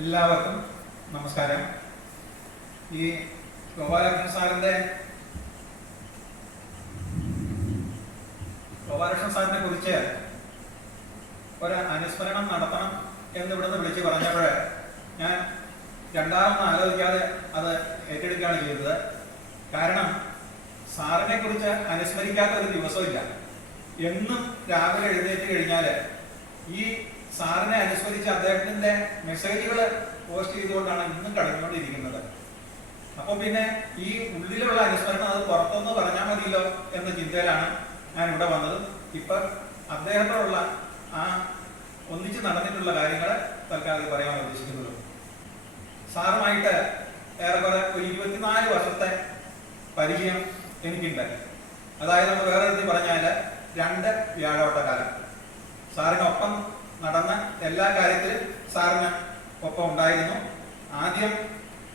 എല്ലാവർക്കും നമസ്കാരം. ഈ ഗോപാലകൃഷ്ണൻ സാറിനെ കുറിച്ച് ഒരു അനുസ്മരണം നടത്തണം എന്ന് ഇവിടുന്ന് വിളിച്ച് പറഞ്ഞപ്പോൾ ഞാൻ രണ്ടാമത് ആലോചിക്കാതെ അത് ഏറ്റെടുക്കുകയാണ് ചെയ്തത്. കാരണം സാറിനെ കുറിച്ച് അനുസ്മരിക്കാത്ത ഒരു ദിവസമില്ല. എന്നും രാവിലെ എഴുന്നേറ്റ് കഴിഞ്ഞാൽ ഈ സാറിനെ അനുസ്മരിച്ച് അദ്ദേഹത്തിന്റെ മെസ്സേജുകൾ പോസ്റ്റ് ചെയ്തുകൊണ്ടാണ് ഇന്നും കടന്നുകൊണ്ടിരിക്കുന്നത്. അപ്പോൾ പിന്നെ ഈ ഉള്ളിലുള്ള അനുസ്മരണം അത് പുറത്തൊന്ന് പറഞ്ഞാൽ മതിയല്ലോ എന്ന ചിന്തയിലാണ് ഞാൻ ഇവിടെ വന്നത്. ഇപ്പം അദ്ദേഹത്തോടുള്ള ആ ഒന്നിച്ച് നടന്നിട്ടുള്ള കാര്യങ്ങൾ തൽക്കാലം പറയാൻ ഉദ്ദേശിക്കുന്നുള്ളൂ. സാറുമായിട്ട് ഏറെക്കുറെ ഒരു 24 വർഷത്തെ പരിചയം എനിക്കുണ്ട്. അതായത് നമ്മൾ വേറെ രീതി പറഞ്ഞാൽ 2 വ്യാഴവട്ടക്കാലം സാറിനൊപ്പം നടന്ന എല്ലാ കാര്യത്തിലും സാറിന് ഒപ്പം ഉണ്ടായിരുന്നു. ആദ്യം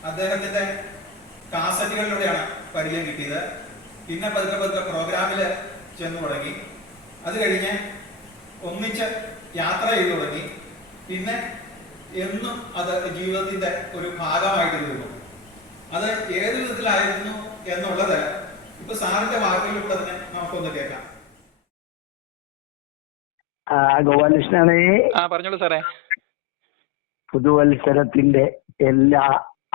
അദ്ദേഹത്തിന്റെ കാസറ്റുകളിലൂടെയാണ് പരിചയം കിട്ടിയത്. പിന്നെ പതുക്കെ പ്രോഗ്രാമിൽ ചെന്നു തുടങ്ങി. അത് കഴിഞ്ഞ് ഒന്നിച്ച് യാത്ര ചെയ്തു തുടങ്ങി. പിന്നെ എന്നും അത് ജീവിതത്തിന്റെ ഒരു ഭാഗമായിട്ട് തീർന്നു. അത് ഏത് വിധത്തിലായിരുന്നു എന്നുള്ളത് ഇപ്പൊ സാറിന്റെ വാക്കുകളിലൂടെ തന്നെ നമുക്കൊന്ന് കേൾക്കാം. ഗോപാലകൃഷ്ണനെ പറഞ്ഞോളൂ സാറേ. പുതുവത്സരത്തിന്റെ എല്ലാ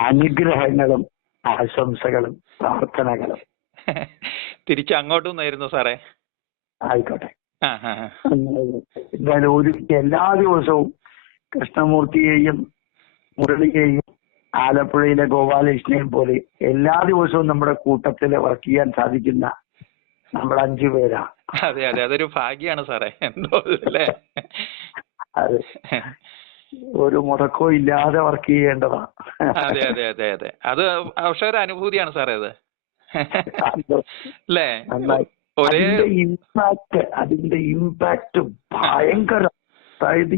അനുഗ്രഹങ്ങളും ആശംസകളും പ്രാർത്ഥനകളും തിരിച്ച് അങ്ങോട്ടും നേരുന്നു സാറേ. ആയിക്കോട്ടെ. എന്തായാലും എല്ലാ ദിവസവും കൃഷ്ണമൂർത്തിയെയും മുരളിയെയും ആലപ്പുഴയിലെ ഗോപാലകൃഷ്ണനെയും പോലെ എല്ലാ ദിവസവും നമ്മുടെ കൂട്ടത്തിൽ വർക്ക് ചെയ്യാൻ സാധിക്കുന്ന നമ്മൾ 5 പേരാ. അതെ അതെ, അതൊരു ഭാഗ്യാണ് സാറേ. എന്തോ അല്ലേ, അതെ, ഒരു മുടക്കവും ഇല്ലാതെ വർക്ക് ചെയ്യേണ്ടതാ. അതെ അതെ അതെ അതെ, അത് പക്ഷെ ഒരു അനുഭൂതിയാണ് സാറേ അത്, അല്ലേ? ഒരേ അതിന്റെ ഇമ്പാക്ട് ഭയങ്കര. അതായത്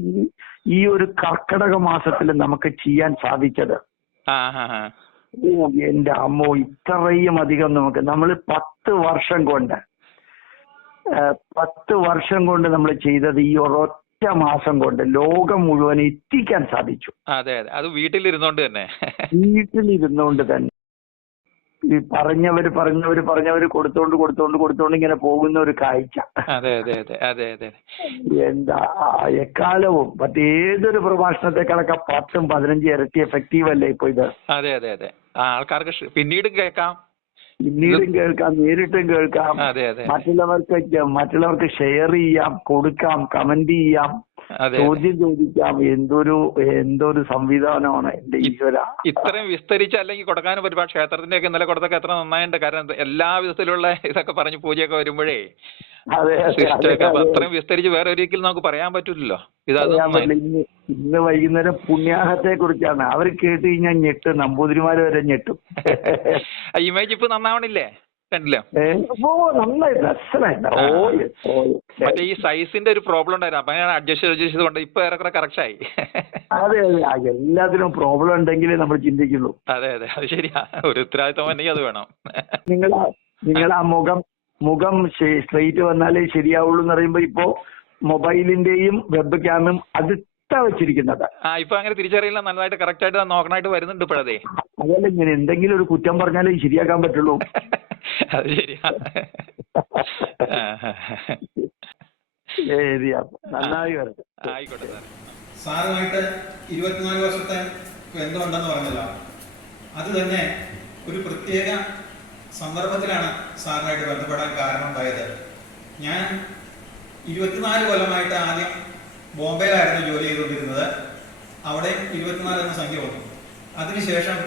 ഈ ഒരു കർക്കിടക മാസത്തിൽ നമുക്ക് ചെയ്യാൻ സാധിച്ചത്, എന്റെ അമ്മോ, ഇത്രയും അധികം നമ്മൾ 10 വർഷം കൊണ്ട് നമ്മൾ ചെയ്തത് ഈ ഒരൊറ്റ മാസം കൊണ്ട് ലോകം മുഴുവൻ എത്തിക്കാൻ സാധിച്ചു. അതെ അതെ, അത് വീട്ടിലിരുന്നോണ്ട് തന്നെ ഈ പറഞ്ഞവര് കൊടുത്തോണ്ട് ഇങ്ങനെ പോകുന്ന ഒരു കാഴ്ച. അതെ അതെ അതെ അതെ അതെ, എന്താ എക്കാലവും മറ്റേതൊരു പ്രഭാഷണത്തെക്കാളൊക്കെ 10-15 ഇരട്ടി എഫക്റ്റീവ് അല്ലേ ഇപ്പൊ ഇത്? അതെ അതെ അതെ, ആൾക്കാർക്ക് പിന്നീടും കേൾക്കാം, നേരിട്ടും കേൾക്കാം. മറ്റുള്ളവർക്ക് ഷെയർ ചെയ്യാം, കൊടുക്കാം, കമന്റ് ചെയ്യാം, ചോദ്യം ചോദിക്കാം. എന്തൊരു സംവിധാനമാണ് എന്റെ ഈശ്വര. ഇത്രയും വിസ്തരിച്ച് അല്ലെങ്കിൽ കൊടുക്കാനും ഒരുപാട് ക്ഷേത്രത്തിന്റെ ഒക്കെ ഇന്നലെ കൊടുത്തൊക്കെ എത്ര നന്നായിട്ടുണ്ട്. കാരണം എല്ലാ വിധത്തിലുള്ള ഇതൊക്കെ പറഞ്ഞ് പൂജയൊക്കെ വരുമ്പോഴേ അത്രയും വിസ്തരിച്ച് വേറെ ഒരിക്കലും നമുക്ക് പറയാൻ പറ്റില്ലല്ലോ. ഇന്ന് വൈകുന്നേരം പുണ്യാഹത്തെ കുറിച്ചാണ്. അവർ കേട്ട് കഴിഞ്ഞാൽ ഞെട്ടും, നമ്പൂതിരിമാര് വരെ ഞെട്ടും. ഇമേജ് ഇപ്പൊ നന്നാവണില്ലേ? കണ്ടില്ലോ, മറ്റേ ഈ സൈസിന്റെ ഒരു പ്രോബ്ലം ഉണ്ടായിരുന്നു. അപ്പൊ ഞാൻ അഡ്ജസ്റ്റ് ചെയ്തുകൊണ്ട് ഇപ്പൊ ഏറെക്കുറെ കറക്റ്റ് ആയി. അതെ അതെ, എല്ലാത്തിനും പ്രോബ്ലം ഉണ്ടെങ്കിലേ നമ്മൾ ചിന്തിക്കുള്ളൂ. അതെ അതെ, അത് ശരിയാ. ഒരു ഉത്തരവാദിത്വം ഉണ്ടെങ്കിൽ അത് വേണം. നിങ്ങൾ ആ മുഖം സ്ട്രെയിറ്റ് വന്നാലേ ശരിയാവുള്ളൂ എന്ന് പറയുമ്പോ ഇപ്പോ മൊബൈലിന്റെയും വെബ് ക്യാമും അടുത്ത വെച്ചിരിക്കുന്നത്. ഇപ്പൊ അങ്ങനെ തിരിച്ചറിയില്ല, നല്ലതായിട്ട് കറക്റ്റ് ആയിട്ട് നോക്കണായിട്ട് വരുന്നുണ്ട് ഇപ്പോഴതേ. അതല്ല, ഇങ്ങനെ എന്തെങ്കിലും ഒരു കുറ്റം പറഞ്ഞാലേ ശരിയാക്കാൻ പറ്റുള്ളൂ. അത് ശരിയാ. നന്നായി വരട്ടെ. ആയിക്കോട്ടെ സാർ. സാറുമായിട്ട് 24 വർഷത്തെ ബന്ധമുണ്ടെന്ന് പറഞ്ഞല്ലോ. അത് തന്നെ ഒരു പ്രത്യേക സന്ദർഭത്തിലാണ് സാറിനായിട്ട് ബന്ധപ്പെടാൻ കാരണമുണ്ടായത്. ഞാൻ 24 കൊല്ലമായിട്ട് ആദ്യം ബോംബെയിലായിരുന്നു ജോലി ചെയ്തുകൊണ്ടിരുന്നത്. അവിടെ 24 എന്ന സംഖ്യ വന്നു. അതിനുശേഷം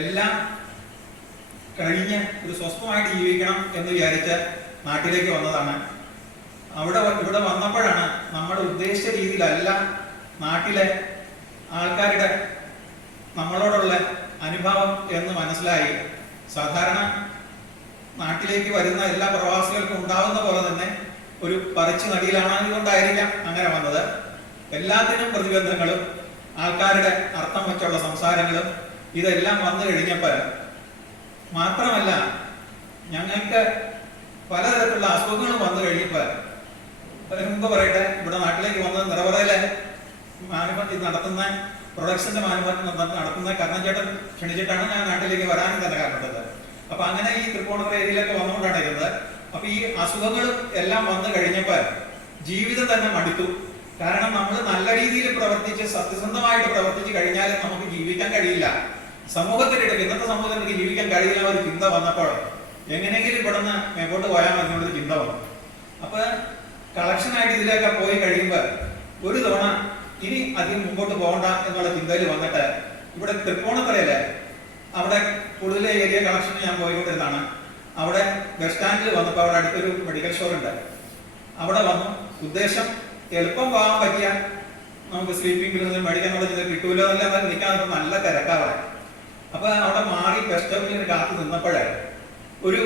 എല്ലാം കഴിഞ്ഞ് ഒരു സ്വസ്ഥമായിട്ട് ജീവിക്കണം എന്ന് വിചാരിച്ച് നാട്ടിലേക്ക് വന്നതാണ്. ഇവിടെ വന്നപ്പോഴാണ് നമ്മുടെ ഉദ്ദേശിച്ച രീതിയിലല്ല നാട്ടിലെ ആൾക്കാരുടെ നമ്മളോടുള്ള അനുഭവം എന്ന് മനസ്സിലായി. സാധാരണ നാട്ടിലേക്ക് വരുന്ന എല്ലാ പ്രവാസികൾക്കും ഉണ്ടാവുന്ന പോലെ തന്നെ ഒരു പറിച്ചു നടിയിലാണതുകൊണ്ടായിരിക്കാം അങ്ങനെ വന്നത്. എല്ലാത്തിനും പ്രതിബന്ധങ്ങളും ആൾക്കാരുടെ അർത്ഥം വെച്ചുള്ള സംസാരങ്ങളും ഇതെല്ലാം വന്നു കഴിഞ്ഞപ്പോൾ മാത്രമല്ല, ഞങ്ങൾക്ക് പലതരത്തിലുള്ള അസുഖങ്ങളും വന്നു കഴിഞ്ഞപ്പോൾ മുമ്പ് പറയട്ടെ, ഇവിടെ നാട്ടിലേക്ക് വന്നത് നിറവറയിലെ നടത്തുന്ന പ്രൊഡക്ഷന്റെ നടത്തുന്ന കർണൻ ചേട്ടൻ ക്ഷണിച്ചിട്ടാണ് ഞാൻ നാട്ടിലേക്ക് വരാനും തന്നെ കാരണപ്പെട്ടത്. അപ്പൊ അങ്ങനെ ഈ തൃപ്പൂണിത്തുറ ഏരിയയിലൊക്കെ വന്നുകൊണ്ടാണ് ഇരുന്നത്. അപ്പൊ ഈ അസുഖങ്ങളും എല്ലാം വന്നു കഴിഞ്ഞപ്പോ ജീവിതം തന്നെ മടുത്തു. കാരണം നമ്മൾ നല്ല രീതിയിൽ പ്രവർത്തിച്ച് സത്യസന്ധമായിട്ട് പ്രവർത്തിച്ച് കഴിഞ്ഞാലും നമുക്ക് ജീവിക്കാൻ കഴിയില്ല. സമൂഹത്തിനിടയ്ക്ക് ഇന്നത്തെ സമൂഹത്തിനിടയ്ക്ക് ജീവിക്കാൻ കഴിയില്ല ഒരു ചിന്ത വന്നപ്പോൾ എങ്ങനെയെങ്കിലും ഇവിടുന്ന് മേപ്പോട്ട് പോയാൽ മതി എന്നുള്ളൊരു ചിന്ത വന്നു. അപ്പൊ കളക്ഷനായിട്ട് ഇതിലൊക്കെ പോയി കഴിയുമ്പോൾ ഒരു തവണ ഇനി അധികം മുമ്പോട്ട് പോകണ്ട എന്നുള്ള ചിന്തയിൽ വന്നിട്ട് ഇവിടെ തൃപ്പൂണിത്തുറയില് അവിടെ കൂടുതൽ ഏരിയ കളക്ഷൻ ഞാൻ പോയിക്കൊണ്ടിരുന്നതാണ്. അവിടെ ബസ് സ്റ്റാൻഡിൽ വന്നപ്പോൾ അവിടെ അടുത്തൊരു മെഡിക്കൽ സ്റ്റോർ ഉണ്ട്. അവിടെ വന്നു. ഉദ്ദേശം എളുപ്പം പോകാൻ പറ്റിയ നമുക്ക് സ്ലീപ്പിംഗ് പിൽസ് മേടിക്കാനുള്ള ചില കിട്ടൂലോ എന്നെല്ലാം നിൽക്കാൻ നല്ല തിരക്കാവിടെ. അപ്പൊ അവിടെ മാറി ബസ് സ്റ്റോപ്പിൽ കാത്തു നിന്നപ്പോഴേ ഒരു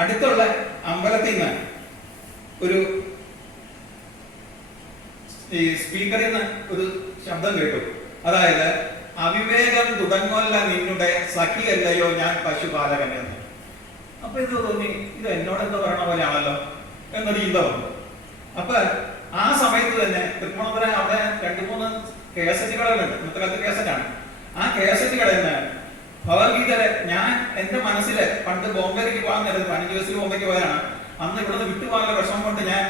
അടുത്തുള്ള അമ്പലത്തിൽ നിന്ന് ഒരു ഈ സ്പീക്കറിൽ നിന്ന് ഒരു ശബ്ദം കേട്ടു. അതായത് അവിവേകം തുടങ്ങുമല്ല നിന്നുടെ സഖിയല്ലയോ ഞാൻ പശുപാലകൻ എന്ന്. അപ്പൊ ഇത് തോന്നി ഇത് എന്നോട് എന്താ പറയണ പോലെയാണല്ലോ എന്നൊരു ചിന്ത വന്നു. അപ്പൊ ആ സമയത്ത് തന്നെ തൃപ്പൂണിത്തുറ അവിടെ 2-3 കേസറ്റ് കടകളുണ്ട്. ഇന്നത്തെ കാലത്ത് കേസറ്റാണ്. ആ കേസറ്റ് കടയിൽ നിന്ന് ഭഗവത്ഗീതയിലെ ഞാൻ എന്റെ മനസ്സില് പണ്ട് ബോംബെയിലേക്ക് പോകാൻ നേരത്ത് 15 വയസ്സിൽ ബോംബെക്ക് പോയതാണ്. അന്ന് ഇവിടുന്ന് വിട്ടുപോകാനുള്ള വിഷമം കൊണ്ട് ഞാൻ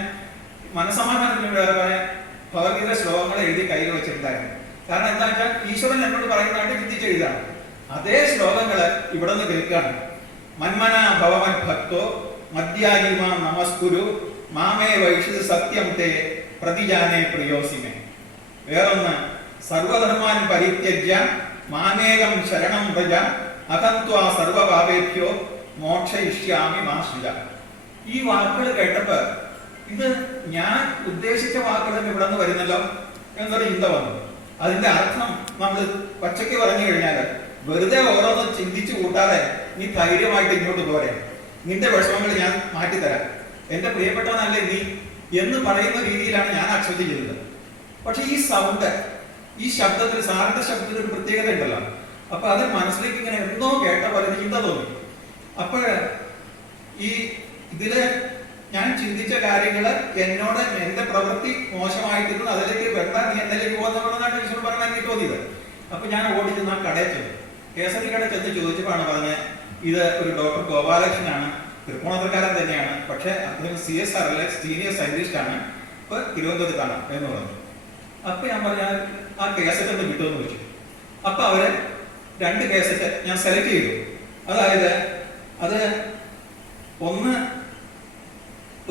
മനസ്സമാധാനത്തിന് വേറെ കുറെ ഭഗവത്ഗീത ശ്ലോകങ്ങൾ എഴുതി കയ്യിൽ വെച്ചിട്ടുണ്ടായിരുന്നു. കാരണം എന്താ വെച്ചാൽ ഈശ്വരൻ എന്നോട് പറയുന്നതായിട്ട് ചിന്തിച്ചെഴുതാണ്. അതേ ശ്ലോകങ്ങള് ഇവിടെ നിന്ന് കേൾക്കുകയാണ്. മന്മന ഭവമൻ ഭക്തോ മദ്യാജിമാ നമസ്കുരു മാമേ വൈഷിത് സത്യം തേ പ്രതിജാനേ പ്രിയോസിമേ. വേറൊന്ന് സർവധർമാൻ പരിത്യജ്യ മാമേകം ശരണം വ്രജ അഹംത്വാ സർവപാപേഭ്യോ മോക്ഷയിഷ്യാമി മാ ശ്രിയ. ഈ വാക്കുകൾ കേട്ടപ്പോ ഇത് ഞാൻ ഉദ്ദേശിച്ച വാക്കുകൾ ഇവിടെ നിന്ന് വരുന്നല്ലോ എന്നൊരു ചിന്ത വന്നു. അതിന്റെ അർത്ഥം നമ്മൾ പച്ചയ്ക്ക് പറഞ്ഞു കഴിഞ്ഞാൽ വെറുതെ ഓരോന്നും ചിന്തിച്ചു കൂട്ടാതെ നീ ധൈര്യമായിട്ട് ഇങ്ങോട്ട് പോരെ, നിന്റെ വിഷമങ്ങൾ ഞാൻ മാറ്റിത്തരാം, എന്റെ പ്രിയപ്പെട്ടവനല്ലേ നീ എന്ന് പറയുന്ന രീതിയിലാണ് ഞാൻ അക്സെപ്റ്റ് ചെയ്തത്. പക്ഷെ ഈ സൗണ്ട്, ഈ ശബ്ദത്തിൽ, സാറിന്റെ ശബ്ദത്തിൽ ഒരു പ്രത്യേകത ഉണ്ടല്ലോ. അപ്പൊ അത് മനസ്സിലേക്ക് ഇങ്ങനെ എന്തോ കേട്ട പോലെ ചിന്ത തോന്നി. അപ്പോഴ് ഈ ഇതില് ഞാൻ ചിന്തിച്ച കാര്യങ്ങള് എന്നോട് എന്റെ പ്രവൃത്തി മോശമായിട്ടിരുന്നു, അതിലേക്ക് വേണ്ട നീ എന്നിലേക്ക് പോകുന്നതായിട്ട് ഈശ്വരൻ പറഞ്ഞാൽ എനിക്ക് തോന്നിയത്. അപ്പൊ ഞാൻ ഓടി ചെന്ന് ആ കടയിൽ ചെന്നു. കേസരി കടയിൽ ചെന്ന് ചോദിച്ചപ്പോഴാണ് പറഞ്ഞത് ഇത് ഒരു ഡോക്ടർ ഗോപാലകൃഷ്ണനാണ്, തൃപ്പൂണിത്തുറക്കാരൻ തന്നെയാണ്, പക്ഷെ അദ്ദേഹം CSRലെ സീനിയർ സയന്റിസ്റ്റ് ആണ്, ഇപ്പൊ തിരുവനന്തപുരത്താണ് എന്ന് പറഞ്ഞു. അപ്പൊ ഞാൻ പറഞ്ഞാൽ ആ കേസറ്റ് ഒന്ന് കിട്ടുമെന്ന് ചോദിച്ചു. അപ്പൊ അവര് 2 കേസറ്റ് ഞാൻ സെലക്ട് ചെയ്തു. അതായത് അത്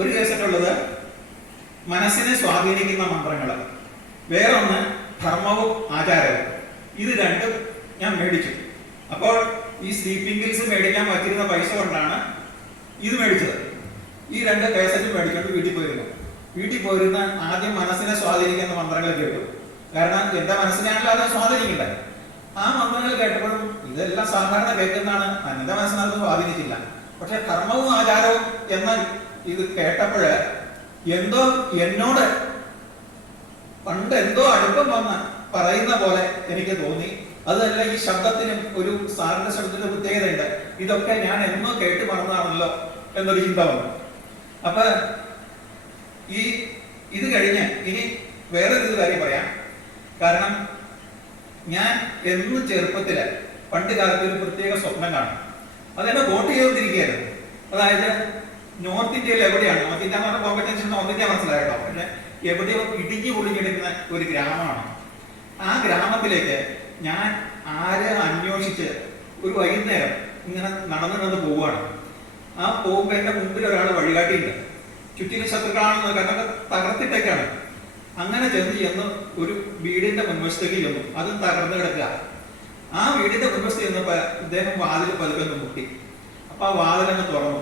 ഒരു കേസറ്റ് ഉള്ളത് മനസ്സിനെ സ്വാധീനിക്കുന്ന മന്ത്രങ്ങൾ, വേറൊന്ന് ധർമ്മവും ആചാരവും. ഇത് 2 ഞാൻ മേടിച്ചു. അപ്പോൾ ഈ സ്ലീപ്പിംഗ് പിൽസ് മേടിക്കാൻ വച്ചിരുന്ന പൈസ കൊണ്ടാണ് ഇത് മേടിച്ചത്. ഈ 2 കേസറ്റ് മേടിച്ചുകൊണ്ട് വീട്ടിൽ പോയിരുന്നു. വീട്ടിൽ പോയിരുന്ന ആദ്യം മനസ്സിനെ സ്വാധീനിക്കുന്ന മന്ത്രങ്ങൾ കേട്ടു. കാരണം എന്റെ മനസ്സിനെയാണല്ലോ അത് സ്വാധീനിക്കണ്ടേ. ആ മന്ത്രങ്ങൾ കേട്ടപ്പോഴും ഇതെല്ലാം സാധാരണ കേൾക്കുന്നതാണ്, എന്റെ മനസ്സിനകത്ത് സ്വാധീനിച്ചില്ല. പക്ഷെ ധർമ്മവും ആചാരവും എന്ന ഇത് കേട്ടപ്പോഴ് എന്തോ എന്നോട് പണ്ട് എന്തോ അടുപ്പം വന്ന് പറയുന്ന പോലെ എനിക്ക് തോന്നി. അതല്ല, ഈ ശബ്ദത്തിനും ഒരു സാറിന്റെ ശബ്ദത്തിന്റെ പ്രത്യേകതയുണ്ട്. ഇതൊക്കെ ഞാൻ എന്നോ കേട്ട് മറന്നാണല്ലോ എന്നൊരു ചിന്ത വന്നു. അപ്പൊ ഇത് കഴിഞ്ഞ് ഇനി വേറൊരു കാര്യം പറയാം. കാരണം ഞാൻ എന്നും ചെറുപ്പത്തില് പണ്ട് കാലത്ത് ഒരു പ്രത്യേക സ്വപ്നം കാണും. അതെന്നെ വോട്ട് ചെയ്തുകൊണ്ടിരിക്കുകയായിരുന്നു. അതായത് നോർത്ത് ഇന്ത്യയിൽ എവിടെയാണ്, നോർത്ത് ഇന്ത്യ എന്ന് പറഞ്ഞാൽ ബോംബെ ജംഗ്ഷൻ നോർത്ത് ഇന്ത്യ മനസ്സിലായിട്ടോ, പക്ഷെ എവിടെയോ ഇടിഞ്ഞു പൊളിഞ്ഞെടുക്കുന്ന ഒരു ഗ്രാമമാണ്. ആ ഗ്രാമത്തിലേക്ക് ഞാൻ ആരെ അന്വേഷിച്ച് ഒരു വൈകുന്നേരം ഇങ്ങനെ നടന്നു പോവുകയാണ്. ആ പോകുമ്പോൾ എന്റെ മുമ്പിൽ ഒരാൾ വഴികാട്ടിയുണ്ട്. ചുറ്റിനും ശത്രുക്കളാണെന്ന് കണ്ടൊക്കെ തകർത്തിട്ടൊക്കെയാണ്. അങ്ങനെ ചെന്ന് ഒരു വീടിന്റെ മുൻവശത്തേക്ക് ചെന്നു. അതും തകർന്നു കിടക്കുക. ആ വീടിന്റെ മുൻവശത്ത് ചെന്നപ്പോ ഇദ്ദേഹം വാതിൽ പതുക്കെ മുട്ടി. അപ്പൊ ആ വാതിലങ്ങ് തുറന്നു.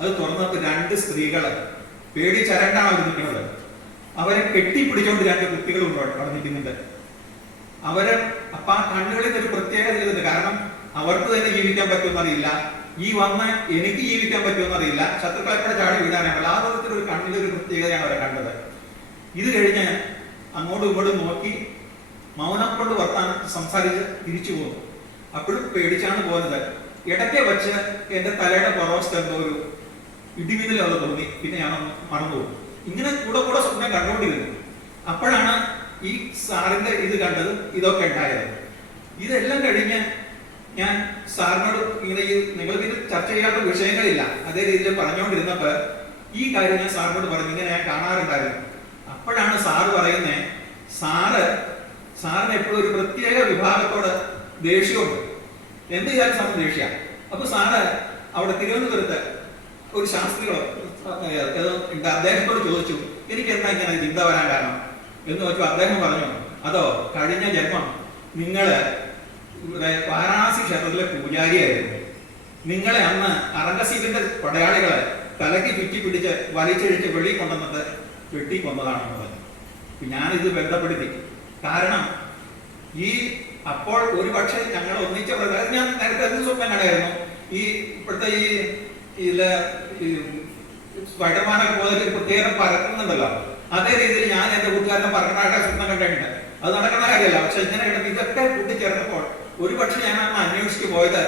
അത് തുറന്നപ്പോ 2 സ്ത്രീകള് പേടിച്ചരണ്ടാണ് അവർ നിൽക്കുന്നത്. അവരെ കെട്ടിപ്പിടിച്ചോണ്ട് 2 കുട്ടികളുണ്ട് അവിടെ നിൽക്കുന്നുണ്ട്. അവര് അപ്പൊ ആ കണ്ണുകളിൽ ഒരു പ്രത്യേകത ചെയ്തിട്ടുണ്ട്. കാരണം അവർക്ക് തന്നെ ജീവിക്കാൻ പറ്റുമെന്നറിയില്ല, ഈ വന്ന എനിക്ക് ജീവിക്കാൻ പറ്റുമെന്നറിയില്ല, ശത്രുക്കൾ എപ്പോഴും ചാടി വീഴാനാണ്. ആ തരത്തിൽ ഒരു കണ്ണിലൊരു പ്രത്യേകതയാണ് അവരെ കണ്ടത്. ഇത് കഴിഞ്ഞ് അങ്ങോട്ടും ഇങ്ങോട്ടും നോക്കി മൗനം കൊണ്ട് വർത്താനം സംസാരിച്ച് തിരിച്ചു പോകുന്നു. അപ്പോഴും പേടിച്ചാണ് പോകുന്നത്. ഇടയ്ക്ക് വെച്ച് എന്റെ തലയുടെ പുറവശത്ത് എന്തോ ഒരു ഇടിമിന്നൽ അത് തോന്നി. പിന്നെ ഞാൻ മറന്നുപോകും. ഇങ്ങനെ കൂടെ സ്വപ്നം കണ്ടുകൊണ്ടിരുന്നു. അപ്പോഴാണ് ഈ സാറിന്റെ ഇത് കണ്ടത് ഇതൊക്കെ ഉണ്ടായത്. ഇതെല്ലാം കഴിഞ്ഞ് ഞാൻ സാറിനോട് ഇങ്ങനെ നിങ്ങൾക്ക് ഇത് ചർച്ച ചെയ്യാത്ത വിഷയങ്ങളില്ല അതേ രീതിയിൽ പറഞ്ഞുകൊണ്ടിരുന്നപ്പോൾ ഈ കാര്യം ഞാൻ സാറിനോട് പറഞ്ഞു, ഇങ്ങനെ ഞാൻ കാണാറുണ്ടായിരുന്നു. അപ്പോഴാണ് സാറ് പറയുന്നത്, സാറിന് എപ്പോഴും ഒരു പ്രത്യേക വിഭാഗത്തോട് ദേഷ്യമുണ്ട്, എന്ത് ചെയ്താലും സാറിന് ദേഷ്യ. അപ്പൊ സാറ് അവിടെ തിരുവനന്തപുരത്ത് ഒരു ശാസ്ത്രികളോ ഉണ്ട്, അദ്ദേഹത്തോട് ചോദിച്ചു എനിക്ക് എന്താ ഇങ്ങനെ ചിന്ത വരാൻ കാരണം എന്ന് ചോദിച്ചു. അദ്ദേഹം പറഞ്ഞു, അതോ കഴിഞ്ഞ ജന്മം നിങ്ങള് വാരണാസി ക്ഷേത്രത്തിലെ പൂജാരിയായിരുന്നു, നിങ്ങളെ അന്ന് അറംഗസീബിന്റെ പടയാളികളെ തലയ്ക്ക് ചുറ്റി പിടിച്ച് വലിച്ചഴിച്ച് വെളിയിൽ കൊണ്ടുവന്നിട്ട് വെട്ടി കൊന്നതാണെന്ന് പറഞ്ഞു. ഞാനിത് ബന്ധപ്പെടുത്തി, കാരണം ഈ അപ്പോൾ ഒരു പക്ഷേ ഞങ്ങൾ ഒന്നിച്ച പ്രകാരം ഞാൻ നേരത്തെ എന്ത് സ്വപ്നം കണ്ടായിരുന്നു, ഈ ഇപ്പോഴത്തെ സ്പൈഡർമാനൊക്കെ പോലെ പ്രത്യേക പറക്കുന്നുണ്ടല്ലോ, അതേ രീതിയിൽ ഞാൻ എന്റെ കൂട്ടുകാരനെ പറക്കണായിട്ട് സ്വപ്നം കണ്ടിട്ടുണ്ട്. അത് നടക്കുന്ന കാര്യമല്ല. പക്ഷെ ഇങ്ങനെ കിടന്ന് ഇതൊക്കെ കൂട്ടിച്ചേർന്നപ്പോൾ ഒരു പക്ഷെ ഞാൻ അന്ന് അന്വേഷിച്ച് പോയത്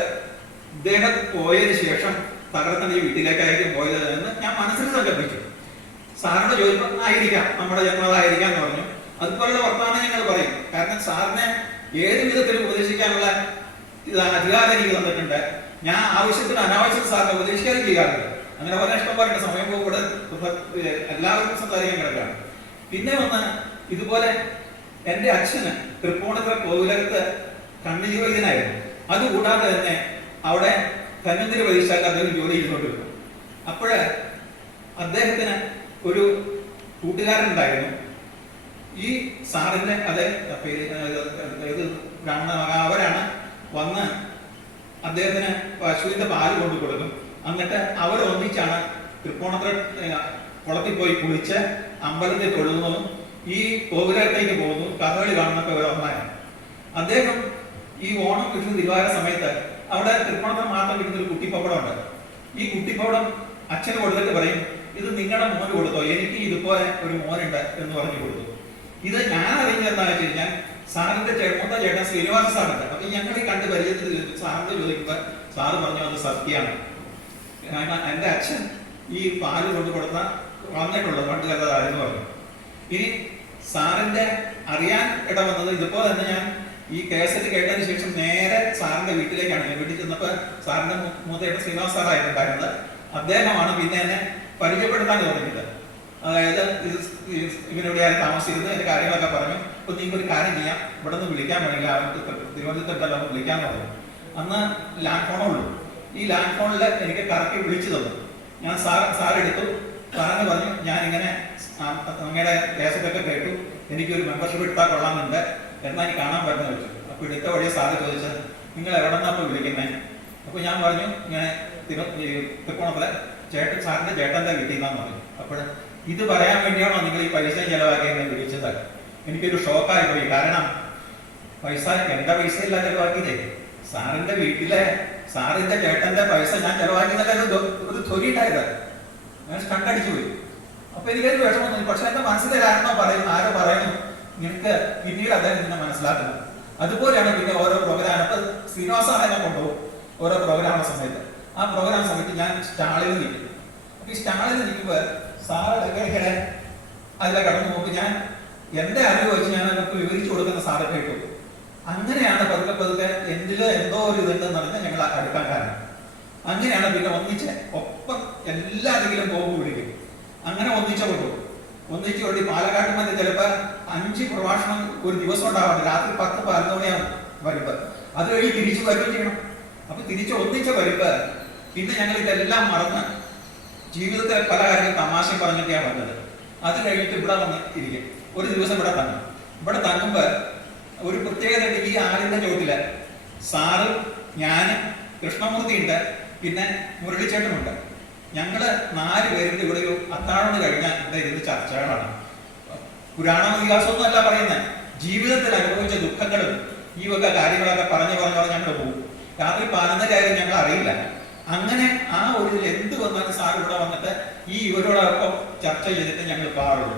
ഇദ്ദേഹം പോയതിനു ശേഷം തകർത്തന്റെ ഈ വീട്ടിലേക്കായിരിക്കും പോയത് എന്ന് ഞാൻ മനസ്സിൽ സങ്കല്പിച്ചു. സാറിനോട് ചോദിച്ചപ്പോൾ ആയിരിക്കാം, നമ്മുടെ ജന്മതായിരിക്കാം എന്ന് പറഞ്ഞു. അതുപോലുള്ള വർത്തമാനം ഞങ്ങൾ പറയും. കാരണം സാറിനെ ഏത് വിധത്തിലും ഉപദേശിക്കാനുള്ള അധികാരം എനിക്ക് തന്നിട്ടുണ്ട്. ഞാൻ ആവശ്യത്തിന് അനാവശ്യം സാറിനെ ഉപദേശിക്കാനും ചെയ്യാറുണ്ട്. അങ്ങനെ പല ഇഷ്ടം പറയേണ്ട സമയം ഇവിടെ എല്ലാവർക്കും സംസാരിക്കാൻ കിടക്കാണ്. പിന്നെ ഒന്ന് ഇതുപോലെ എന്റെ അച്ഛന് തൃപ്പൂണിത്തുറ കോവിലകത്ത് കണ്ണുജീവനായിരുന്നു. അതുകൂടാതെ തന്നെ അവിടെ ധന്വന്തരി പരീക്ഷയിൽ അദ്ദേഹം ജോലി ചെയ്തുകൊണ്ടിരുന്നു. അപ്പോഴ് അദ്ദേഹത്തിന് ഒരു കൂട്ടുകാരനുണ്ടായിരുന്നു. ഈ സാറിന്റെ അതേ അവരാണ് വന്ന് അദ്ദേഹത്തിന് പശുവിന്റെ പാല് കൊണ്ടു കൊടുക്കും. എന്നിട്ട് അവർ ഒന്നിച്ചാണ് തൃപ്പൂണിത്തുറ കുളത്തിൽ പോയി കുളിച്ച് അമ്പലത്തിൽ തൊഴുന്നതും ഈ കോവിലകത്തേക്ക് പോകുന്നു, കഥകളി കാണുന്നൊക്കെ ഒരു ഒന്നാണ്. അദ്ദേഹം ഈ ഓണം വിഷു തിരുവാതിര സമയത്ത് അവിടെ തൃപ്പൂണിത്തുറ മാത്രം കിട്ടുന്ന ഒരു കുട്ടിപ്പപ്പടം ഉണ്ട്. ഈ കുട്ടിപ്പപ്പടം അച്ഛന് കൊടുത്തിട്ട് പറയും, ഇത് നിങ്ങളുടെ മോന് കൊടുത്തോ, എനിക്ക് ഇതുപോലെ ഒരു മോനുണ്ട് എന്ന് പറഞ്ഞു കൊടുത്തു. ഇത് ഞാൻ അറിഞ്ഞതെന്താ വെച്ച് കഴിഞ്ഞാൽ സാറിന്റെ മൂത്ത ചേട്ടൻ ശ്രീനിവാസ സാറുണ്ട്. അപ്പൊ ഞങ്ങൾ ഈ കണ്ട് പരിചയത്തിൽ സാറിന്റെ ചോദിക്കുമ്പോൾ സാറ് പറഞ്ഞു അത് സത്യമാണ്. എന്റെ അച്ഛൻ ഈ പാല് കൊണ്ട് കൊടുത്ത വന്നിട്ടുള്ളത് പണ്ട് കഥതാരെന്ന് പറഞ്ഞു. ഇനി സാറിന്റെ അറിയാൻ ഇടവന്നത് ഇതുപോലെ തന്നെ ഞാൻ ഈ കേസറ്റ് കേട്ടതിന് ശേഷം നേരെ സാറിന്റെ വീട്ടിലേക്കാണ്. ഞാൻ വീട്ടിൽ ചെന്നപ്പോൾ സാറിന്റെ മൂത്തയുടെ ശ്രീനിവാസ സാറായിട്ടുണ്ടായിരുന്നത്. അദ്ദേഹമാണ് പിന്നെ എന്നെ പരിചയപ്പെടുത്താൻ തുടങ്ങിയത്. അതായത് ഇവനിവിടെ താമസിച്ചിരുന്നു, എന്റെ കാര്യങ്ങളൊക്കെ പറഞ്ഞു. അപ്പൊ നിങ്ങൾക്ക് ഒരു കാര്യം ചെയ്യാം, ഇവിടെ നിന്ന് വിളിക്കാൻ വേണമെങ്കിൽ അവർക്ക് തിരുവനന്തപുരത്തല്ല വിളിക്കാന്ന് പറഞ്ഞു. അന്ന് ലാൻഡ് ഫോണേ ഉള്ളൂ. ഈ ലാൻഡ് ഫോണിൽ എനിക്ക് കറക്കി വിളിച്ചു തന്നു. ഞാൻ സാറെടുത്തു. സാറിന് പറഞ്ഞു, ഞാൻ ഇങ്ങനെ അങ്ങയുടെ കേസറ്റൊക്കെ കേട്ടു, എനിക്കൊരു മെമ്പർഷിപ്പ് എടുത്താൽ കൊള്ളാമെന്നുണ്ട്, എന്നാൽ എനിക്ക് കാണാൻ പറ്റുന്ന വെച്ചു. അപ്പൊ എടുത്ത വഴിയെ സാറ് ചോദിച്ചത് നിങ്ങൾ എവിടെ നിന്നാ ഇപ്പൊ വിളിക്കുന്നത്? അപ്പൊ ഞാൻ പറഞ്ഞു ഇങ്ങനെ തൃക്കോണത്തിലെ സാറിന്റെ ചേട്ടന്റെ വീട്ടിൽ നിന്നാന്ന് പറഞ്ഞു. അപ്പോൾ ഇത് പറയാൻ വേണ്ടിയാണോ നിങ്ങൾ ഈ പൈസ ചെലവാക്കി എന്നെ വിളിച്ചത്? എനിക്കൊരു ഷോക്കായി പോയി. കാരണം പൈസ എന്റെ പൈസ ഇല്ല ചെലവാക്കിയതേ, സാറിന്റെ വീട്ടിലെ സാറിന്റെ ചേട്ടന്റെ പൈസ ഞാൻ ചെലവാക്കിയതല്ല ഒരു തൊലിയിട്ടായത്. ഞാൻ കണ്ടടിച്ചു പോയി. അപ്പൊ എനിക്കൊരു വിഷമം തോന്നി. പക്ഷെ എന്റെ മനസ്സിലാരണോ പറയുന്നു, ആരോ പറയുന്നു, നിനക്ക് പിന്നീട് അദ്ദേഹം നിന്നെ മനസ്സിലാക്കുന്നു. അതുപോലെയാണ് പിന്നെ ഓരോ പ്രോഗ്രാം. അപ്പൊ ശ്രീനിവാസാണ് എന്നെ കൊണ്ടുപോകും ഓരോ പ്രോഗ്രാമുള്ള സമയത്ത്. ആ പ്രോഗ്രാം സമയത്ത് ഞാൻ സ്റ്റാളിൽ നിൽക്കും. അപ്പൊ ഈ സ്റ്റാളിൽ നിൽക്കുമ്പോൾ സാറ് ഇടയ്ക്കിടെ അതിലെ കടന്നു പോകുമ്പോൾ ഞാൻ എന്റെ അറിവ് വെച്ച് ഞാൻ അവർക്ക് വിവരിച്ചു കൊടുക്കുന്ന സാറ് കേട്ടു. അങ്ങനെയാണ് പതുക്കെ പതുക്കെ എന്തിലോ എന്തോ ഒരു ഇതുണ്ടെന്ന് പറഞ്ഞാൽ ഞങ്ങൾ അടുക്കാൻ കാരണം. അങ്ങനെയാണ് പിന്നെ ഒന്നിച്ച് ഒപ്പം എല്ലാ ദിക്കിലും പോകുമ്പോൾ വിളിക്കും. അങ്ങനെ ഒന്നിച്ചു കൊണ്ടി പാലക്കാട്ട് മറ്റേ ചിലപ്പോൾ 5 പ്രഭാഷണം ഒരു ദിവസം ഉണ്ടാവാറുണ്ട്. രാത്രി 10-11 മണിയാവും വരുമ്പോ. അത് കഴിഞ്ഞ് തിരിച്ചു വരികയും ചെയ്യണം. അപ്പൊ തിരിച്ച് ഒന്നിച്ച് വരുമ്പോ പിന്നെ ഞങ്ങൾ ഇതെല്ലാം മറന്ന് ജീവിതത്തെ പല കാര്യങ്ങളും തമാശയും പറഞ്ഞൊക്കെയാണ് വന്നത്. അത് കഴിഞ്ഞിട്ട് ഇവിടെ വന്ന് ഇരിക്കും. ഒരു ദിവസം ഇവിടെ തങ്ങും. ഇവിടെ തങ്ങുമ്പോ ഒരു പ്രത്യേകത, ഈ ആലിന്റെ ചോട്ടില് സാറും ഞാനും കൃഷ്ണമൂർത്തി ഉണ്ട്, പിന്നെ മുരളിച്ചേട്ടനുണ്ട്. ഞങ്ങള് 4 പേരുടെ ഇവിടെ ഒരു അത്താഴം കഴിഞ്ഞാൽ ഇവിടെ ഇരുന്ന് ചർച്ചകളാണ്. പുരാണ ഇതിഹാസമൊന്നും അല്ല പറയുന്നത്, ജീവിതത്തിൽ അനുഭവിച്ച ദുഃഖങ്ങളും ഈ വക കാര്യങ്ങളൊക്കെ പറഞ്ഞു ഞങ്ങൾ പോകും. രാത്രി 11 കാര്യം ഞങ്ങൾ അറിയില്ല. അങ്ങനെ ആ ഒരു എന്ത് വന്നാലും സാർ ഇവിടെ വന്നിട്ട് ഈ ഇവരോടൊപ്പം ചർച്ച ചെയ്തിട്ട് ഞങ്ങൾ പാടുള്ളൂ.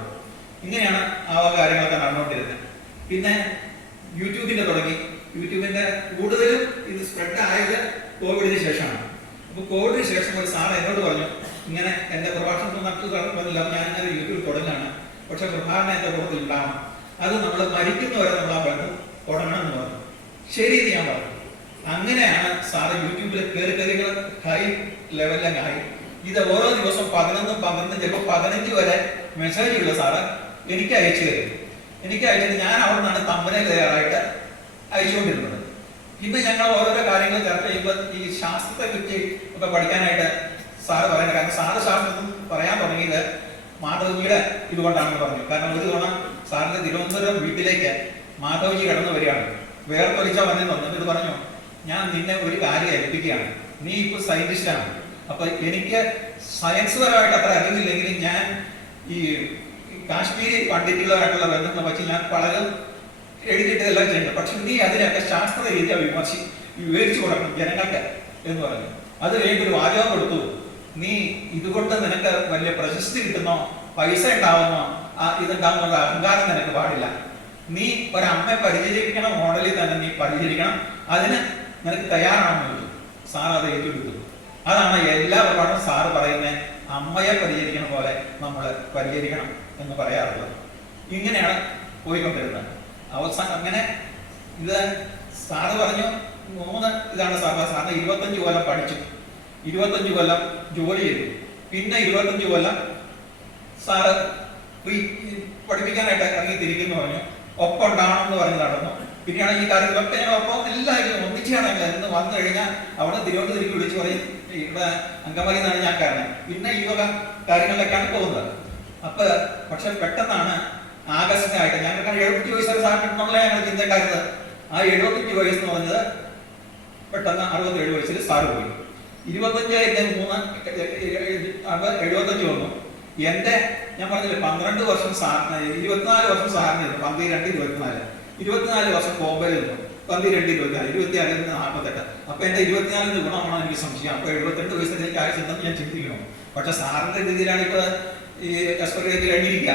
ഇങ്ങനെയാണ് ആ കാര്യങ്ങളൊക്കെ നടന്നുകൊണ്ടിരുന്നത്. പിന്നെ യൂട്യൂബിന്റെ തുടങ്ങി. യൂട്യൂബിന്റെ കൂടുതലും ഇത് സ്പ്രെഡ് ആയത് കോവിഡിന് ശേഷമാണ്. അപ്പൊ കോവിഡിന് ശേഷം ഒരു സാർ എന്നോട് പറഞ്ഞു, ഇങ്ങനെ എന്റെ പ്രഭാഷണത്തിൽ നടത്തില്ല, ഞാൻ ഇങ്ങനെ യൂട്യൂബ് തുടങ്ങാണ്, പക്ഷെ പ്രഭാഷണം എന്റെ കൂട്ടത്തിൽ ഉണ്ടാവണം. അത് നമ്മൾ മരിക്കുന്നവരെ നമ്മൾ ആ ബന്ധം തുടങ്ങണം എന്ന് പറഞ്ഞു. ശരി എന്ന് ഞാൻ പറഞ്ഞു. അങ്ങനെയാണ് സാറ് യൂട്യൂബിൽ കയറി ഹൈ ലെവലിലായി. ഇത് ഓരോ ദിവസം 11, 12, ചിലപ്പോൾ 15 വരെ മെസ്സേജുള്ള സാറ് എനിക്ക് അയച്ചു തരും. എനിക്ക് അയച്ചിട്ട് ഞാൻ അവിടെ നിന്നാണ് തമ്പനയിൽ തയ്യാറായിട്ട് അയച്ചുകൊണ്ടിരുന്നത്. ഇന്ന് ഞങ്ങൾ ഓരോരോ കാര്യങ്ങൾ ചർച്ച ചെയ്യുമ്പോൾ ഈ ശാസ്ത്രത്തെ പറ്റി ഒക്കെ പഠിക്കാനായിട്ട് സാറ് പറയുന്നത്, കാരണം സാറ് ശാസ്ത്രത്തിൽ പറയാൻ തുടങ്ങിയത് മാധവജിയുടെ ഇതുകൊണ്ടാണെന്ന് പറഞ്ഞു. കാരണം ഒരു തവണ സാറിന്റെ തിരുവനന്തപുരം വീട്ടിലേക്ക് മാധവജി കടന്നു വരികയാണ്. വേർപ്പൊലിച്ച വന്നിട്ട് പറഞ്ഞു, ഞാൻ നിന്നെ ഒരു കാര്യം ഏൽപ്പിക്കുകയാണ്, നീ ഇപ്പൊ സയന്റിസ്റ്റാണ്, അപ്പൊ എനിക്ക് സയൻസ് പരമായിട്ട് അത്ര അറിവില്ലെങ്കിലും ഞാൻ ഈ കാശ്മീരി പണ്ഡിറ്റുകളുമായിട്ടുള്ള ബന്ധങ്ങളെ വെച്ച് ഞാൻ പലരും എഴുതിയിട്ട് എല്ലാം ചെയ്യുന്നത്, പക്ഷെ നീ അതിനൊക്കെ ശാസ്ത്ര രീതിയെ വിവരിച്ചു കൊടുക്കണം ജനങ്ങൾക്ക് എന്ന് പറഞ്ഞു. അത് കഴിഞ്ഞിട്ട് ഒരു വാചകം കൊടുത്തു, നീ ഇതുകൊണ്ട് നിനക്ക് വലിയ പ്രശസ്തി കിട്ടുന്നോ, പൈസ ഉണ്ടാവുന്നോ, ഇതുണ്ടാവുന്ന അഹങ്കാരം നിനക്ക് പാടില്ല. നീ ഒരമ്മയെ പരിചരിക്കണ മോഡലിൽ തന്നെ നീ പരിചരിക്കണം, അതിന് നിനക്ക് തയ്യാറാണെന്ന് ചോദിച്ചു. സാർ അത് ഏറ്റെടുത്തു. അതാണ് എല്ലാവരോടും സാറ് പറയുന്നത്, അമ്മയെ പരിചരിക്കണ പോലെ നമ്മൾ പരിചരിക്കണം എന്ന് പറയാറുള്ളത്. ഇങ്ങനെയാണ് പോയിക്കൊണ്ടിരുന്നത്. അവസാനം അങ്ങനെ ഇത് സാറ് പറഞ്ഞു 3 ഇതാണ് സാറിന് 25 കൊല്ലം പഠിച്ചു, 25 കൊല്ലം ജോലി ചെയ്തു, പിന്നെ 25 കൊല്ലം സാറ് പഠിപ്പിക്കാനായിട്ട് ഇറങ്ങി തിരിക്കുന്നു പറഞ്ഞു. ഒപ്പം ഉണ്ടാവണം എന്ന് പറഞ്ഞ് നടന്നു. പിന്നെയാണ് ഈ കാര്യത്തിലൊക്കെ ഞങ്ങൾ ഒപ്പം എല്ലാവരും ഒന്നിച്ചാണ് എന്ന് വന്നു കഴിഞ്ഞാൽ അവിടെ തിരുവനന്തപുരത്തേക്ക് വിളിച്ചു പറയും, ഇവിടെ അങ്കമാലി നിന്നാണ് ഞാൻ കാരണം. പിന്നെ ഈ വക കാര്യങ്ങളിലേക്കാണ് പോകുന്നത്. പക്ഷെ പെട്ടെന്നാണ് ആകസ്മികമായിട്ട് ഞങ്ങൾക്ക് 75 വയസ്സ് സാർ കിട്ടണമെന്നുള്ള ഞങ്ങൾ ചിന്ത ഉണ്ടായിരുന്നത്. ആ 75 വയസ്സ് എന്ന് പറഞ്ഞത് പെട്ടെന്ന് 67 വയസ്സിൽ സാറ് പോയി. 25 വന്നു. എന്റെ ഞാൻ പറഞ്ഞില്ലേ 12 വർഷം സാറിന്, 24 വർഷം സാറിന് 12, 24 വർഷം ബോംബെയിൽ നിന്നു. 12, 24, 26, 48. അപ്പൊ എന്റെ 24 ഗുണമാണോ എനിക്ക് സംശയം. അപ്പൊ 72 വയസ്സിൽ എനിക്ക് ആവശ്യമുണ്ടെന്ന് ഞാൻ ചിന്തിക്കണം. പക്ഷെ സാറിന്റെ രീതിയിലാണ് ഇപ്പൊ ഈ എക്സ്പെർട്ട് കഴിഞ്ഞിരിക്കുക.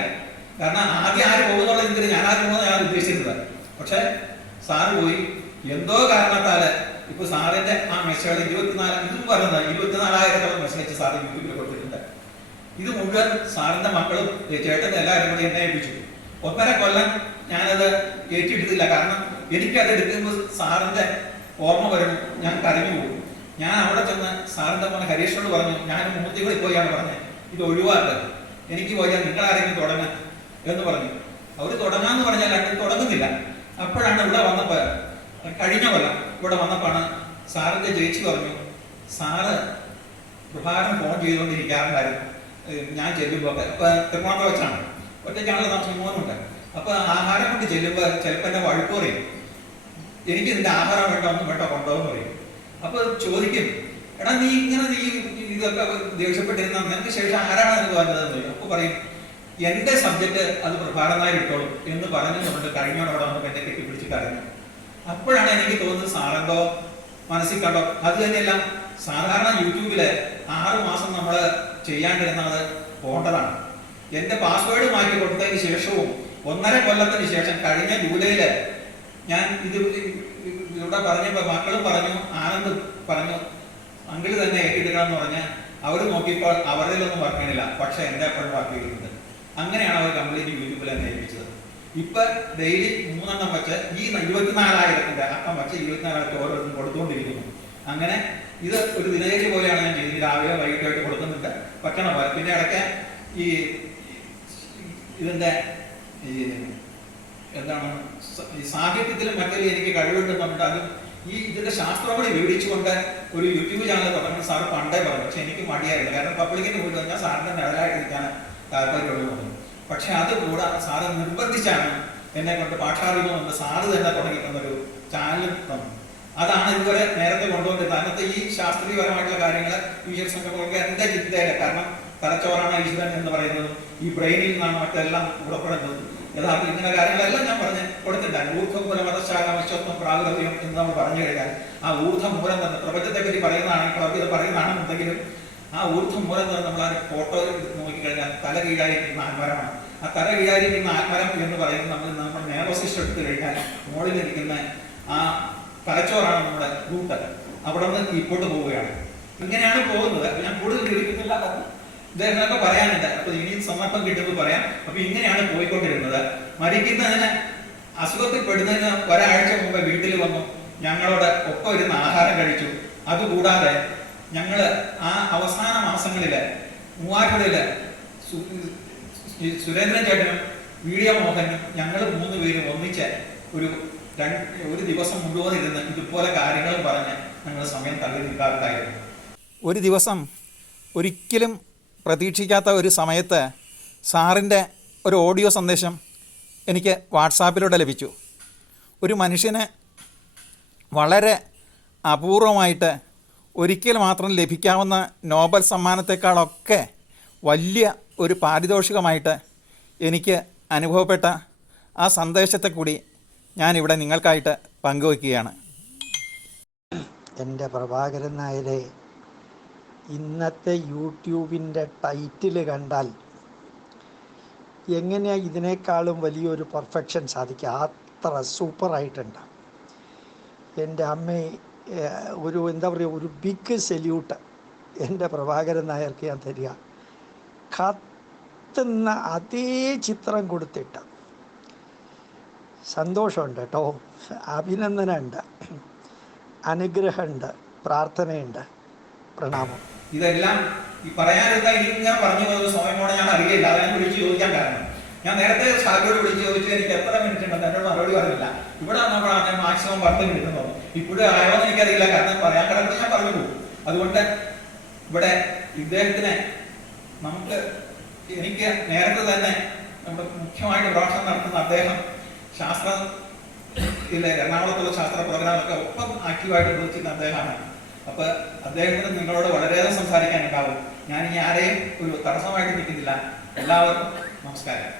കാരണം ആദ്യം ആര് പോകുന്നുള്ള ചിന്തയിൽ ഞാൻ ആദ്യം പോകുന്നത് ഞാൻ ഉദ്ദേശിച്ചിരുന്നത്. പക്ഷെ സാറ് പോയി. എന്തോ കാരണത്താല് ഇപ്പൊ സാറിന്റെ ആ മെസ്സേജ് 24 ഇതും പറയുന്നത് 24,000 മെസ്സേജ് സാർ യൂട്യൂബിൽ കൊടുത്തിട്ടുണ്ട്. ഇത് മുഴുവൻ സാറിന്റെ മക്കളും ചേട്ടന്റെ എല്ലാവരും കൂടി എന്നെ ഏൽപ്പിച്ചു. 1.5 കൊല്ലം ഞാനത് ഏറ്റെടുത്തില്ല. കാരണം എനിക്കത് എടുക്കുമ്പോൾ സാറിന്റെ ഓർമ്മ വരും, ഞാൻ കരഞ്ഞു പോകും. ഞാൻ അവിടെ ചെന്ന് സാറിന്റെ മോനെ ഹരീഷിനോട് പറഞ്ഞു, ഞാൻ മൂർത്തികളിൽ പോയാണ് പറഞ്ഞത്, ഇത് ഒഴിവാക്കുക, എനിക്ക് പോയാൽ നിങ്ങൾ ആരെങ്കിലും തുടങ്ങാൻ എന്ന് പറഞ്ഞു. അവർ തുടങ്ങാന്ന് പറഞ്ഞാൽ അത് തുടങ്ങുന്നില്ല. അപ്പോഴാണ് ഇവിടെ വന്നപ്പോൾ, കഴിഞ്ഞ കൊല്ലം ഇവിടെ വന്നപ്പോഴാണ് സാറിന്റെ ചേച്ചി പറഞ്ഞു, സാറ് പ്രഭാകരൻ ഫോൺ ചെയ്തുകൊണ്ടിരിക്കാറുണ്ടായിരുന്നു ഞാൻ ചെല്ലുമ്പോൾ. ഇപ്പൊ തിരുവനന്തപുരം വെച്ചാണ്, ഒറ്റയ്ക്കാണല്ലോ താമസം, മോനുണ്ട്. അപ്പൊ ആഹാരം കൊണ്ട് ചെല്ലുമ്പോൾ ചിലപ്പോൾ എന്നെ വഴുക്ക് പറയും, എനിക്ക് ഇതിന്റെ ആഹാരം വേണ്ട, ഒന്നും വേണ്ട, കൊണ്ടുപോകുന്ന പറയും. അപ്പൊ ചോദിക്കും, എടാ നീ ഇതൊക്കെ ദേഷ്യപ്പെട്ടിരുന്ന നിനക്ക് ശേഷം ആരാണ് എന്ന് പറഞ്ഞതെന്ന് പറയും. അപ്പൊ പറയും, എന്റെ സബ്ജക്ട് അത് പ്രഭാകരൻ നായർ ഇട്ടോളും എന്ന് പറഞ്ഞുകൊണ്ട് കഴിഞ്ഞോടവിടെ നമുക്ക് എന്നെ കെട്ടിപ്പിടിച്ച് കരഞ്ഞു. അപ്പോഴാണ് എനിക്ക് തോന്നുന്നത് സാറെന്തോ മനസ്സിൽ കണ്ടോ. അത് തന്നെയല്ല, സാധാരണ യൂട്യൂബില് 6 മാസം നമ്മൾ ചെയ്യാണ്ടിരുന്നത് പോണ്ടതാണ്. എന്റെ പാസ്വേഡ് മാറ്റി കൊടുത്തതിന് ശേഷവും 1.5 കൊല്ലത്തിന് ശേഷം കഴിഞ്ഞ ജൂലൈയില് ഞാൻ ഇവിടെ പറഞ്ഞപ്പോ മക്കളും പറഞ്ഞു, ആനന്ദ് പറഞ്ഞു, അങ്കിള് തന്നെ ഏറ്റെടുക്കണം എന്ന് പറഞ്ഞ് അവർ നോക്കിയപ്പോൾ അവരിലൊന്നും വർക്ക് ചെയ്യണില്ല. പക്ഷെ എന്റെ എപ്പോഴും വർക്ക് ചെയ്യുന്നുണ്ട്. അങ്ങനെയാണ് അവർ കംപ്ലീറ്റ് യൂട്യൂബിൽ തന്നെ ഏൽപ്പിച്ചത്. ഇപ്പൊ ഡെയിലി 3 എണ്ണം വെച്ച് ഈ 24,000 അക്കം വെച്ച് 24,000 ഓരോന്നും കൊടുത്തുകൊണ്ടിരിക്കുന്നു. അങ്ങനെ ഇത് ഒരു ദിനചര്യ പോലെയാണ് ഞാൻ ചെയ്യുന്നത്. രാവിലെ വൈകിട്ടായിട്ട് കൊടുക്കുന്നുണ്ട് പറ്റണ പോലെ. പിന്നെ ഇടയ്ക്ക് ഈ ഇതിന്റെ ഈ എന്താണ് ഈ സാഹിത്യത്തിലും മറ്റൊരു എനിക്ക് കഴിവുണ്ടെന്നുണ്ട്. അത് ഈ ഇതിന്റെ ശാസ്ത്രം കൂടി വിവരിച്ചുകൊണ്ട് ഒരു യൂട്യൂബ് ചാനൽ തുടങ്ങുന്ന സാറ് പണ്ടേ പറഞ്ഞു. പക്ഷെ എനിക്ക് മടിയായിരുന്നു. കാരണം പബ്ലിക്കിന് പോയി കഴിഞ്ഞാൽ സാറിന്റെ നിഴലായിട്ടിരിക്കാൻ താല്പര്യമുള്ളൂ. പക്ഷെ അത് കൂടെ സാറ് നിർബന്ധിച്ചാണ് എന്നെ കൊണ്ട് പാഠാറിവുന്നുണ്ട് സാറ് തന്നെ തുടങ്ങിയിട്ടുള്ളൊരു ചാനൽ തന്നു. അതാണ് ഇതുവരെ നേരത്തെ കൊണ്ടുവന്നിരുന്നത്. അന്നത്തെ ഈ ശാസ്ത്രീയപരമായിട്ടുള്ള കാര്യങ്ങൾ ഈശ്വര സംഘടന എന്റെ ചിന്തയില്ല. കാരണം തലച്ചോറാണ് ഈശ്വരൻ എന്ന് പറയുന്നത്, ഈ ബ്രെയിനിൽ നിന്നാണ് മറ്റെല്ലാം ഉടപ്പെടുന്നത്. യഥാർത്ഥം ഇങ്ങനെ കാര്യങ്ങളെല്ലാം ഞാൻ പറഞ്ഞ് കൊടുത്തിട്ടാണ്. ഊർധ്വമൂലം മതശാഖ വിശ്വത്വം പ്രാഗൃഹ്യം എന്ന് നമ്മൾ പറഞ്ഞു കഴിഞ്ഞാൽ ആ ഊർധ്വമൂലം തന്നെ പ്രപഞ്ചത്തെ പറ്റി പറയുന്നതാണെങ്കിൽ പ്രപഞ്ചത്തെ പറയുന്നതാണെന്നുണ്ടെങ്കിലും ആ ഊർധ്വമൂലം തന്നെ നമ്മൾ ആ ഫോട്ടോ നോക്കിക്കഴിഞ്ഞാൽ തല കീഴായിരിക്കുന്ന ആത്മരമാണ്. ആ തല കീഴായിരിക്കുന്ന ആത്മരം എന്ന് പറയുന്നത് നമ്മൾ നേർവസിസ്റ്റ് എടുത്തു കഴിഞ്ഞാൽ മുകളിലിരിക്കുന്ന ആ തലച്ചോറാണ് നമ്മുടെ റൂട്ട്. അവിടെ നിന്ന് ഇപ്പോട്ട് പോവുകയാണ്. ഇങ്ങനെയാണ് പോകുന്നത്. ഞാൻ കൂടുതൽ വിളിക്കുന്നില്ല, ഇദ്ദേഹത്തിനൊക്കെ പറയാനുണ്ട്. അപ്പൊ ഇനിയും സന്ദർഭം കിട്ടുമ്പോൾ പറയാം. അപ്പൊ ഇങ്ങനെയാണ് പോയിക്കൊണ്ടിരുന്നത്. മരിക്കുന്നതിന് അസുഖത്തിൽ പെടുന്നതിന് ഒരാഴ്ച മുമ്പ് വീട്ടിൽ വന്നു, ഞങ്ങളോട് ഒപ്പം ഇരുന്ന് ആഹാരം കഴിച്ചു. അതുകൂടാതെ ഞങ്ങൾ ആ അവസാന മാസങ്ങളില് മൂവാറ്റുപുഴയില് സുരേന്ദ്രൻ ചേട്ടനും വീഡിയോ മോഹനും ഞങ്ങൾ 3 പേരും ഒന്നിച്ച് ഒരു ദിവസം മുഴുവൻ ഇരുന്ന് ഇതുപോലെ കാര്യങ്ങൾ പറഞ്ഞ് ഞങ്ങൾ സമയം തള്ളി നിൽക്കാറുണ്ടായിരുന്നു. ഒരു ദിവസം ഒരിക്കലും പ്രതീക്ഷിക്കാത്ത ഒരു സമയത്ത് സാറിൻ്റെ ഒരു ഓഡിയോ സന്ദേശം എനിക്ക് വാട്സാപ്പിലൂടെ ലഭിച്ചു. ഒരു മനുഷ്യന് വളരെ അപൂർവമായിട്ട് ഒരിക്കൽ മാത്രം ലഭിക്കാവുന്ന നോബൽ സമ്മാനത്തെക്കാളൊക്കെ വലിയ ഒരു പാരിതോഷികമായിട്ട് എനിക്ക് അനുഭവപ്പെട്ട ആ സന്ദേശത്തെ കൂടി ഞാനിവിടെ നിങ്ങൾക്കായിട്ട് പങ്കുവയ്ക്കുകയാണ്. എൻ്റെ പ്രഭാകരൻ നായരെ, ഇന്നത്തെ യൂട്യൂബിൻ്റെ ടൈറ്റിൽ കണ്ടാൽ എങ്ങനെയാണ് ഇതിനേക്കാളും വലിയൊരു പെർഫെക്ഷൻ സാധിക്കുക? അത്ര സൂപ്പറായിട്ടുണ്ട്. എൻ്റെ അമ്മേ, എന്താ പറയുക, ഒരു ബിഗ് സല്യൂട്ട് എൻ്റെ പ്രഭാകരൻ നായർക്ക് ഞാൻ തരിക. കത്തുന്ന അതേ ചിത്രം കൊടുത്തിട്ട് സന്തോഷമുണ്ട് കേട്ടോ, അഭിനന്ദനമുണ്ട്, അനുഗ്രഹമുണ്ട്, പ്രാർത്ഥനയുണ്ട്. പ്രണാമം. ഇതെല്ലാം ഈ പറയാനിരുന്ന ഇങ്ങനെ പറഞ്ഞു പോകുന്ന സമയമോടെ ഞാൻ അറിയില്ല. അത് ഞാൻ വിളിച്ച് ചോദിക്കാൻ കാരണം, ഞാൻ നേരത്തെ സാറിനോട് വിളിച്ച് ചോദിച്ചു എനിക്ക് എത്ര മിനിറ്റ് ഉണ്ടെന്ന്. എന്നോട് മറുപടി പറഞ്ഞില്ല. ഇവിടെ വന്നപ്പോഴാണ് മാക്സിമം 10 മിനിറ്റ് തോന്നും. ഇപ്പോഴും ആയോന്ന് എനിക്കറിയില്ല, കാരണം പറയാൻ കിടക്കുന്നത് ഞാൻ പറഞ്ഞു പോകും. അതുകൊണ്ട് ഇവിടെ ഇദ്ദേഹത്തിനെ എനിക്ക് നേരത്തെ തന്നെ നമ്മുടെ മുഖ്യമായിട്ട് പ്രഭാഷണം നടത്തുന്ന അദ്ദേഹം എറണാകുളത്തുള്ള ശാസ്ത്ര പ്രോഗ്രാമൊക്കെ ഒപ്പം ആക്റ്റീവായിട്ട് ഉപയോഗിച്ചിരുന്ന അദ്ദേഹമാണ്. അപ്പൊ അദ്ദേഹത്തിന് നിങ്ങളോട് വളരെയധികം സംസാരിക്കാനുണ്ടാവും. ഞാൻ ഇനി ആരെയും ഒരു തടസ്സമായിട്ട് നിൽക്കുന്നില്ല. എല്ലാവർക്കും നമസ്കാരം.